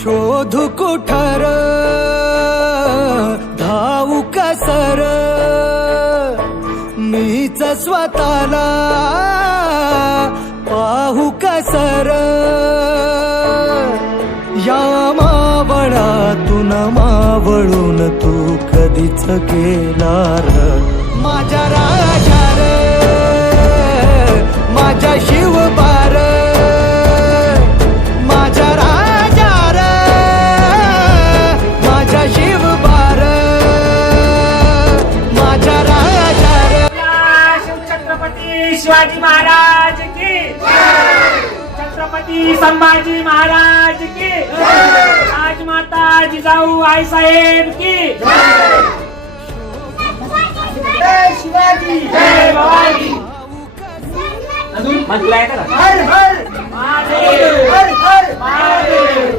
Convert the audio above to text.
शोधू कुठर धावू कसर मीच स्वतःला पाहू कसर या मावळातून मावळून तू कधीच गेला र माझ्या राजा रे माझ्या शिवबार माझ्या राजा रे माझ्या शिवबार माझ्या राजा रे छत्रपती शिवाजी महाराज की छत्रपती संभाजी महाराज की राजमाता जिजाऊ आई साहेब की जय शिवाजी जय भवानी अजून म्हटलंय का हर हर महादेव हर हर महादेव